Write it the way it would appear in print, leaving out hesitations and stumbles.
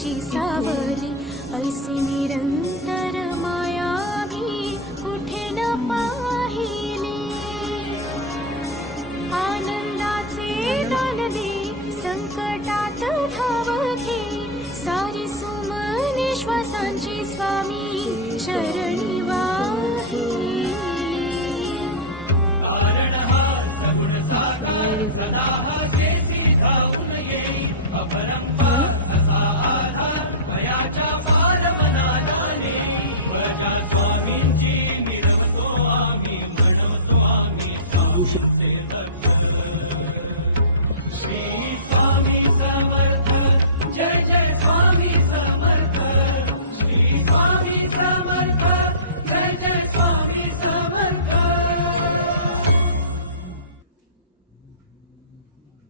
तुझी सावली, ऐसी निरंतर माया मी कुठे न पाहिली. आनंदाचे दान दे, संकटात धाव घे, सारी सुमने श्वासांची स्वामी शरणी वाहिली. कारण हा सगुण साधा, जे धावून येई अभरंपा.